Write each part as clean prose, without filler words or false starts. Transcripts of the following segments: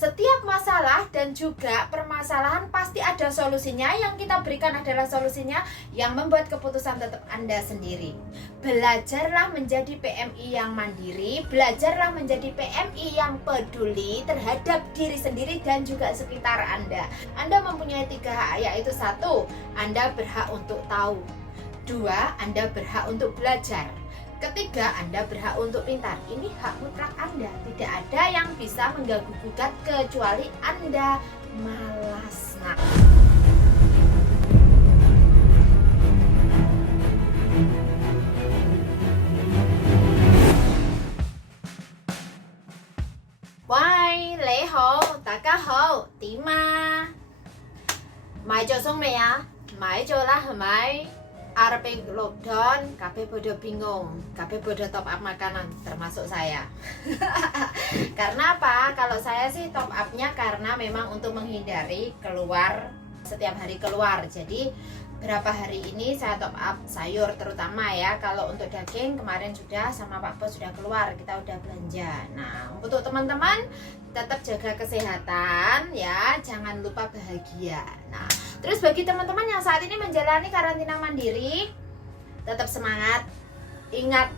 setiap masalah dan juga permasalahan pasti ada solusinya. Yang kita berikan adalah solusinya, yang membuat keputusan tetap Anda sendiri. Belajarlah menjadi PMI yang mandiri, belajarlah menjadi PMI yang peduli terhadap diri sendiri dan juga sekitar Anda. Anda mempunyai 3 hak, yaitu 1, Anda berhak untuk tahu. 2, Anda berhak untuk belajar. Ketiga, Anda berhak untuk pintar. Ini hak mutlak Anda. Tidak ada yang bisa mengganggu-gugat kecuali Anda malas. Nah, Wai, lễ hậu, đại ca hậu, điểm à? Mày cho xong mày à? Mày cho lah, mày. Arep lockdown, kabeh pada bingung, kabeh pada top up makanan, termasuk saya. Karena apa? Kalau saya sih top upnya karena memang untuk menghindari keluar, setiap hari keluar. Jadi berapa hari ini saya top up sayur terutama ya. Kalau untuk daging kemarin sudah sama Pak Bos sudah keluar, kita udah belanja. Nah, untuk teman-teman tetap jaga kesehatan ya, jangan lupa bahagia. Nah, terus bagi teman-teman yang saat ini menjalani karantina mandiri, tetap semangat. Ingat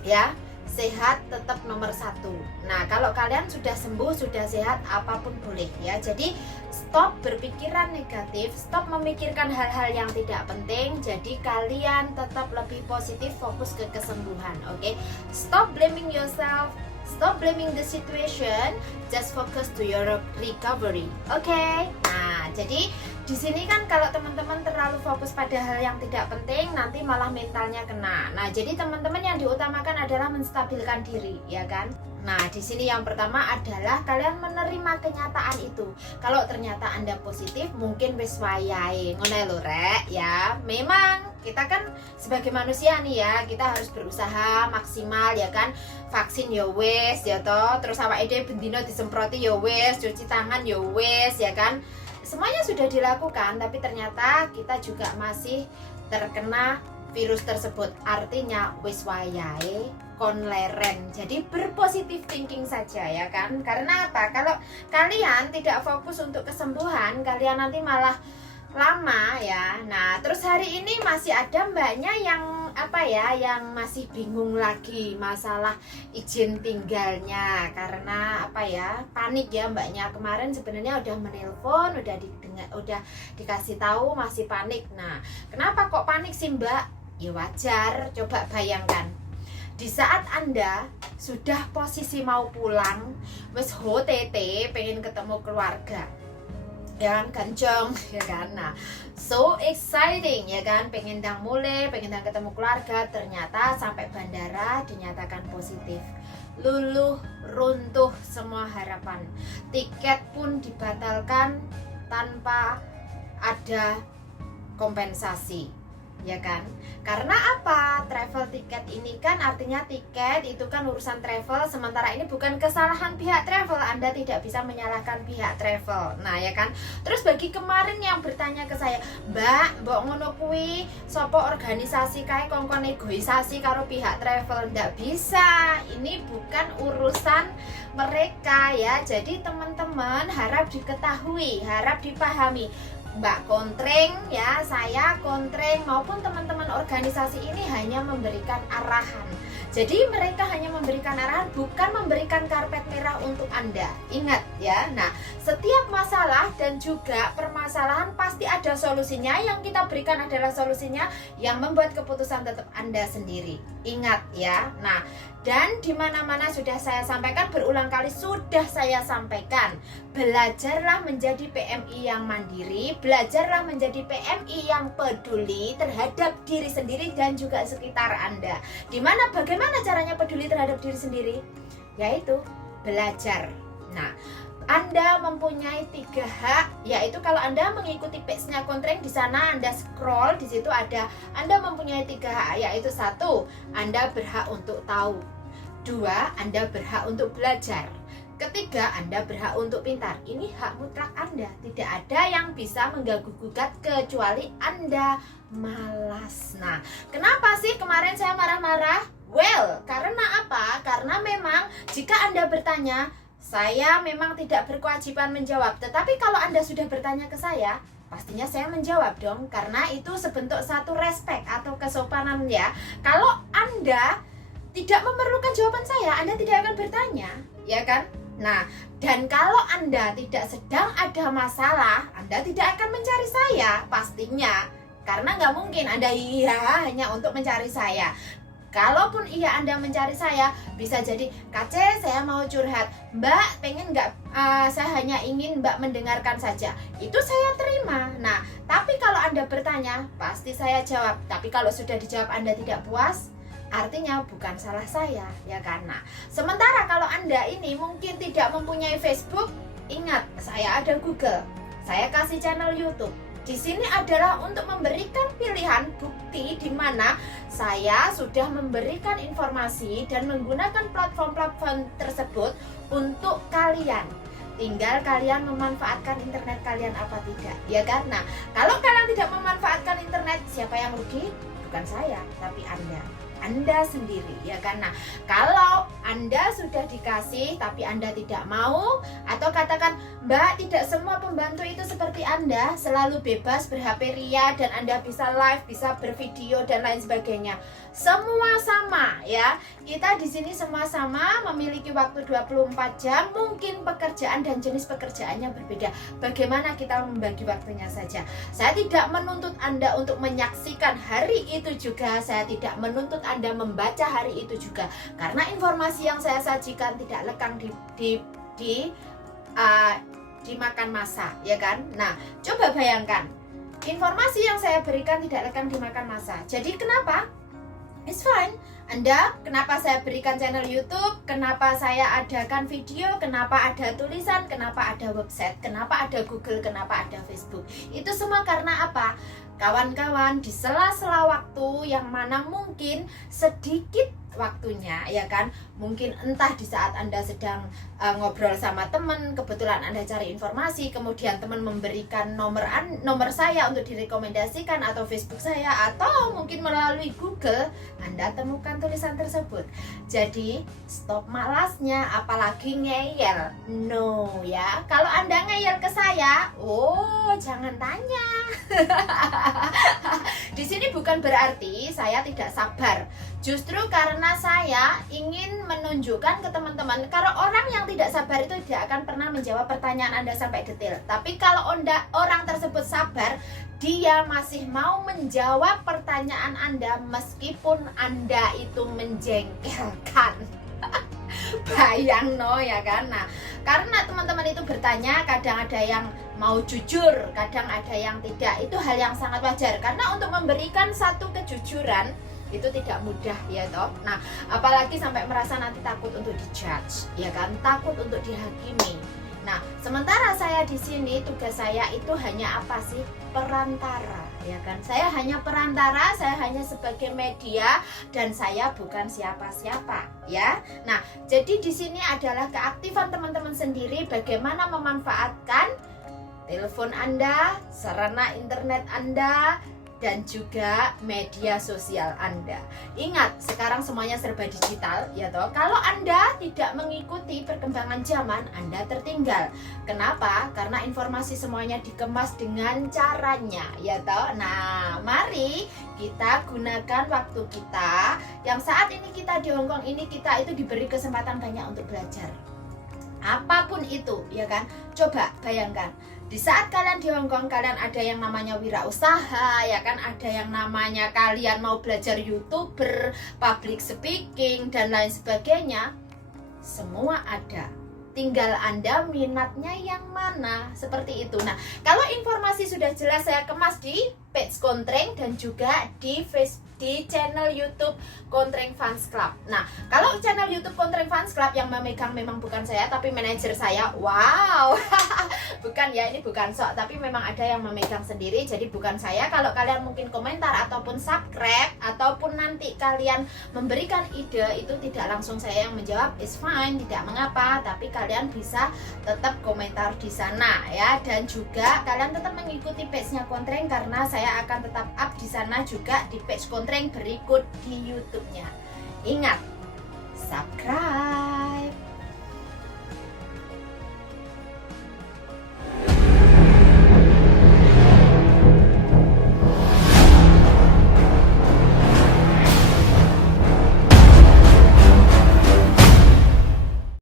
ya, sehat tetap nomor 1. Nah, kalau kalian sudah sembuh, sudah sehat, apapun boleh ya. Jadi stop berpikiran negatif, stop memikirkan hal-hal yang tidak penting. Jadi kalian tetap lebih positif, fokus ke kesembuhan. Oke? Stop blaming yourself, stop blaming the situation, just focus to your recovery. Oke? Nah, jadi di sini kan kalau teman-teman terlalu fokus pada hal yang tidak penting, nanti malah mentalnya kena. Nah, jadi teman-teman yang diutamakan adalah menstabilkan diri, ya kan? Nah, di sini yang pertama adalah kalian menerima kenyataan itu. Kalau ternyata Anda positif, mungkin wis wayahe. Ngono lho, Rek, ya. Memang kita kan sebagai manusia nih ya, kita harus berusaha maksimal ya kan. Vaksin ya wis ya toh, terus awake dhewe bendino disemproti ya wis, cuci tangan ya wis ya kan. Semuanya sudah dilakukan, tapi ternyata kita juga masih terkena virus tersebut. Artinya wis wayahe kon leren. Jadi berpositif thinking saja ya kan. Karena apa? Kalau kalian tidak fokus untuk kesembuhan, kalian nanti malah lama ya. Nah, terus hari ini masih ada mbaknya yang apa ya, yang masih bingung lagi masalah izin tinggalnya karena apa ya, panik ya mbaknya. Kemarin sebenarnya udah menelpon, udah dikasih tahu masih panik. Nah, kenapa kok panik sih mbak? Ya wajar, coba bayangkan di saat Anda sudah posisi mau pulang, wes HTT pengen ketemu keluarga, ya kan, kenceng ya kan. Nah, so exciting ya kan, pengen dang mulai, pengen dang ketemu keluarga, ternyata sampai bandara dinyatakan positif. Luluh runtuh semua harapan, tiket pun dibatalkan tanpa ada kompensasi ya kan. Karena apa? Travel tiket ini kan artinya tiket itu kan urusan travel, sementara ini bukan kesalahan pihak travel. Anda tidak bisa menyalahkan pihak travel. Nah ya kan. Terus bagi kemarin yang bertanya ke saya, Mbak ngono kuwi sopo organisasi kae kongkon negosiasi karo pihak travel? Ndak bisa. Ini bukan urusan mereka ya. Jadi teman-teman harap diketahui, harap dipahami. Mbak kontreng ya, saya kontreng maupun teman-teman organisasi ini hanya memberikan arahan. Jadi mereka hanya memberikan arahan, bukan memberikan karpet merah untuk Anda. Ingat ya. Nah, setiap masalah dan juga permasalahan pasti ada solusinya. Yang kita berikan adalah solusinya, yang membuat keputusan tetap Anda sendiri. Ingat ya. Nah, dan di mana-mana sudah saya sampaikan, berulang kali sudah saya sampaikan, belajarlah menjadi PMI yang mandiri, belajarlah menjadi PMI yang peduli terhadap diri sendiri dan juga sekitar Anda. Bagaimana caranya peduli terhadap diri sendiri? Yaitu belajar. Nah, Anda mempunyai 3 hak, yaitu kalau Anda mengikuti page-nya kontreng, di sana Anda scroll, di situ ada Anda mempunyai 3 hak, yaitu 1, Anda berhak untuk tahu. 2, Anda berhak untuk belajar. Ketiga, Anda berhak untuk pintar. Ini hak mutlak Anda. Tidak ada yang bisa mengganggu-gugat kecuali Anda malas. Nah, kenapa sih kemarin saya marah-marah? Well, karena apa? Karena memang jika Anda bertanya, saya memang tidak berkewajiban menjawab. Tetapi kalau Anda sudah bertanya ke saya, pastinya saya menjawab dong, karena itu sebentuk satu respect atau kesopanan ya. Kalau Anda tidak memerlukan jawaban saya, Anda tidak akan bertanya, ya kan? Nah, dan kalau Anda tidak sedang ada masalah, Anda tidak akan mencari saya, pastinya. Karena nggak mungkin Anda hanya untuk mencari saya. Kalaupun iya Anda mencari saya, bisa jadi, Kak C, saya mau curhat, Mbak pengen nggak, saya hanya ingin Mbak mendengarkan saja. Itu saya terima. Nah, tapi kalau Anda bertanya, pasti saya jawab. Tapi kalau sudah dijawab Anda tidak puas, artinya bukan salah saya, ya kan? Nah, sementara kalau Anda ini mungkin tidak mempunyai Facebook, ingat, saya ada Google, saya kasih channel YouTube. Di sini adalah untuk memberikan pilihan bukti di mana saya sudah memberikan informasi dan menggunakan platform-platform tersebut untuk kalian. Tinggal kalian memanfaatkan internet kalian apa tidak, ya kan? Nah, kalau kalian tidak memanfaatkan internet, siapa yang rugi? Bukan saya, tapi Anda sendiri, ya kan? Nah, kalau Anda sudah dikasih tapi Anda tidak mau, atau katakan, Mbak, tidak semua pembantu itu seperti Anda, selalu bebas ber-HP ria dan Anda bisa live, bisa bervideo dan lain sebagainya. Semua sama, ya. Kita di sini semua sama, memiliki waktu 24 jam, mungkin pekerjaan dan jenis pekerjaannya berbeda. Bagaimana kita membagi waktunya saja. Saya tidak menuntut Anda untuk menyaksikan hari itu juga, saya tidak menuntut Anda membaca hari itu juga, karena informasi yang saya sajikan tidak lekang dimakan massa, ya kan? Nah, coba bayangkan, informasi yang saya berikan tidak lekang dimakan massa. Jadi kenapa? It's fine. Anda, kenapa saya berikan channel YouTube, kenapa saya adakan video, kenapa ada tulisan, kenapa ada website, kenapa ada Google, kenapa ada Facebook. Itu semua karena apa? Kawan-kawan, di sela-sela waktu yang mana mungkin sedikit waktunya, ya kan, mungkin entah di saat Anda sedang ngobrol sama teman, kebetulan Anda cari informasi, kemudian teman memberikan nomor saya untuk direkomendasikan, atau Facebook saya, atau mungkin melalui Google Anda temukan tulisan tersebut. Jadi stop malasnya, apalagi ngeyel. No, ya. Kalau Anda ngeyel ke saya, oh jangan tanya. Di sini bukan berarti saya tidak sabar. Justru karena saya ingin menunjukkan ke teman-teman, kalau orang yang tidak sabar itu tidak akan pernah menjawab pertanyaan Anda sampai detail. Tapi kalau orang tersebut sabar, dia masih mau menjawab pertanyaan Anda meskipun Anda itu menjengkelkan. Bayang no, ya kan? Nah, karena teman-teman itu bertanya, kadang ada yang mau jujur, kadang ada yang tidak. Itu hal yang sangat wajar, karena untuk memberikan satu kejujuran itu tidak mudah, ya toh. Nah, apalagi sampai merasa nanti takut untuk dijudge, ya kan, takut untuk dihakimi. Nah, sementara saya di sini, tugas saya itu hanya apa sih? Perantara, ya kan. Saya hanya perantara, saya hanya sebagai media, dan saya bukan siapa-siapa, ya. Nah, jadi di sini adalah keaktifan teman-teman sendiri, bagaimana memanfaatkan telepon Anda, sarana internet Anda, dan juga media sosial Anda. Ingat, sekarang semuanya serba digital, ya toh. Kalau Anda tidak mengikuti perkembangan zaman, Anda tertinggal. Kenapa? Karena informasi semuanya dikemas dengan caranya, ya toh. Nah, mari kita gunakan waktu kita yang saat ini kita di Hongkong ini, kita itu diberi kesempatan banyak untuk belajar. Apapun itu, ya kan? Coba bayangkan, di saat kalian di Hongkong, kalian ada yang namanya wirausaha, ya kan? Ada yang namanya kalian mau belajar YouTuber, public speaking, dan lain sebagainya. Semua ada. Tinggal Anda minatnya yang mana, seperti itu. Nah, kalau informasi sudah jelas saya kemas di page Kontreng dan juga di Facebook, di channel YouTube Kontreng Fans Club. Nah, kalau channel YouTube Kontreng Fans Club yang memegang memang bukan saya, tapi manajer saya. Wow, bukan ya, ini bukan sok, tapi memang ada yang memegang sendiri. Jadi bukan saya. Kalau kalian mungkin komentar ataupun subscribe, ataupun nanti kalian memberikan ide, itu tidak langsung saya yang menjawab, is fine, tidak mengapa. Tapi kalian bisa tetap komentar di sana, ya. Dan juga kalian tetap mengikuti page-nya Kontreng, karena saya akan tetap up di sana juga di page Kontreng berikut di YouTube-nya. Ingat, subscribe.